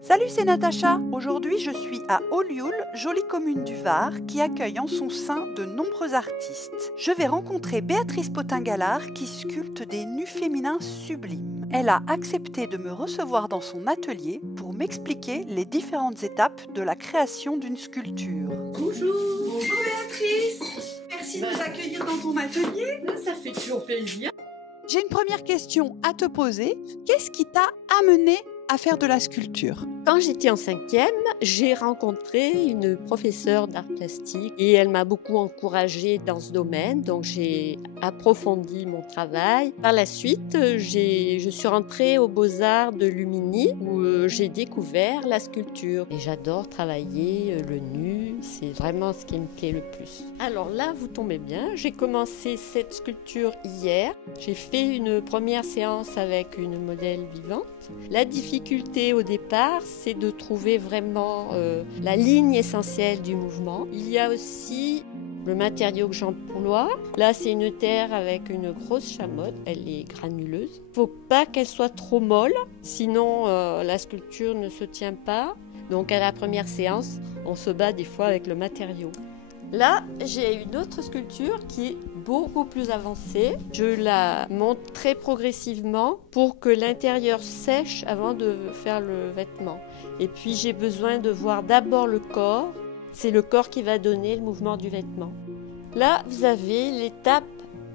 Salut, c'est Natacha. Aujourd'hui, je suis à Olioul, jolie commune du Var, qui accueille en son sein de nombreux artistes. Je vais rencontrer Béatrice Potin-Gallard, qui sculpte des nus féminins sublimes. Elle a accepté de me recevoir dans son atelier pour m'expliquer les différentes étapes de la création d'une sculpture. Bonjour. Bonjour Béatrice. Merci de nous accueillir dans ton atelier. Ça fait toujours plaisir. J'ai une première question à te poser. Qu'est-ce qui t'a amené à faire de la sculpture? Quand j'étais en 5e, j'ai rencontré une professeure d'art plastique et elle m'a beaucoup encouragée dans ce domaine, donc j'ai approfondi mon travail. Par la suite, je suis rentrée aux Beaux-Arts de Lumini où j'ai découvert la sculpture. Et j'adore travailler le nu, c'est vraiment ce qui me plaît le plus. Alors là, vous tombez bien, j'ai commencé cette sculpture hier. J'ai fait une première séance avec une modèle vivante. La difficulté au départ, c'est de trouver vraiment la ligne essentielle du mouvement. Il y a aussi le matériau que j'emploie. Là, c'est une terre avec une grosse chamotte. Elle est granuleuse. Il ne faut pas qu'elle soit trop molle, sinon la sculpture ne se tient pas. Donc à la première séance, on se bat des fois avec le matériau. Là, j'ai une autre sculpture qui est beaucoup plus avancée. Je la monte très progressivement pour que l'intérieur sèche avant de faire le vêtement. Et puis, j'ai besoin de voir d'abord le corps. C'est le corps qui va donner le mouvement du vêtement. Là, vous avez l'étape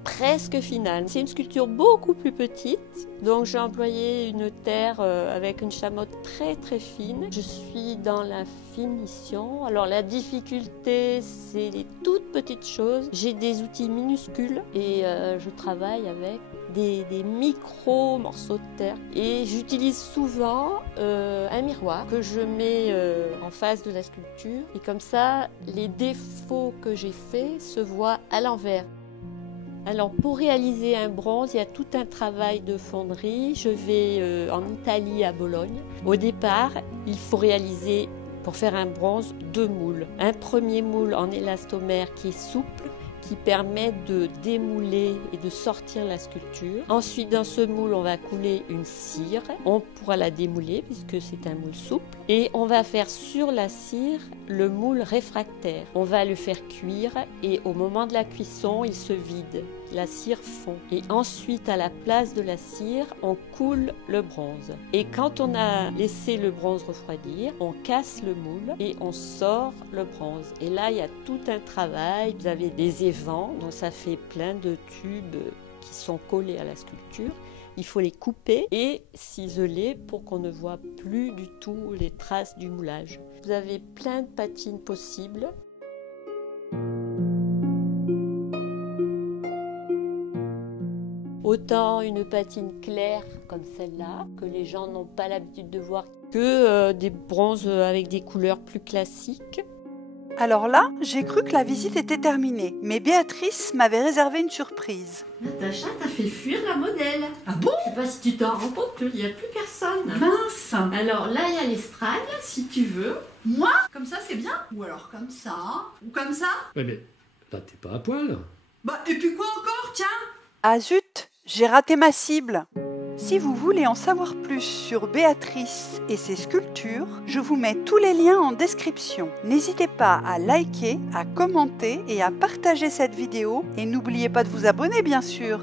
presque finale. C'est une sculpture beaucoup plus petite. Donc, j'ai employé une terre avec une chamotte très très fine. Je suis dans la finition. Alors, la difficulté, c'est les toutes petites choses. J'ai des outils minuscules et je travaille avec des micro morceaux de terre. Et j'utilise souvent un miroir que je mets en face de la sculpture. Et comme ça, les défauts que j'ai faits se voient à l'envers. Alors pour réaliser un bronze, il y a tout un travail de fonderie. Je vais en Italie, à Bologne. Au départ, il faut réaliser, pour faire un bronze, 2 moules. Un premier moule en élastomère qui est souple, qui permet de démouler et de sortir la sculpture. Ensuite, dans ce moule, on va couler une cire. On pourra la démouler puisque c'est un moule souple. Et on va faire sur la cire le moule réfractaire. On va le faire cuire et au moment de la cuisson, il se vide. La cire fond. Et ensuite, à la place de la cire, on coule le bronze. Et quand on a laissé le bronze refroidir, on casse le moule et on sort le bronze. Et là, il y a tout un travail. Vous avez des évents, donc ça fait plein de tubes qui sont collés à la sculpture. Il faut les couper et ciseler pour qu'on ne voit plus du tout les traces du moulage. Vous avez plein de patines possibles. Autant une patine claire comme celle-là, que les gens n'ont pas l'habitude de voir, que des bronzes avec des couleurs plus classiques. Alors là, j'ai cru que la visite était terminée, mais Béatrice m'avait réservé une surprise. Natacha, t'as fait fuir la modèle. Ah bon? Je sais pas si tu t'en rends compte, il n'y a plus personne. Mince! Alors là, il y a l'estrade, si tu veux. Moi? Comme ça, c'est bien? Ou alors comme ça? Ou comme ça? Ouais, mais là, t'es pas à poil. Bah, et puis quoi encore, tiens? Ah zut, j'ai raté ma cible. Si vous voulez en savoir plus sur Béatrice et ses sculptures, je vous mets tous les liens en description. N'hésitez pas à liker, à commenter et à partager cette vidéo et n'oubliez pas de vous abonner bien sûr.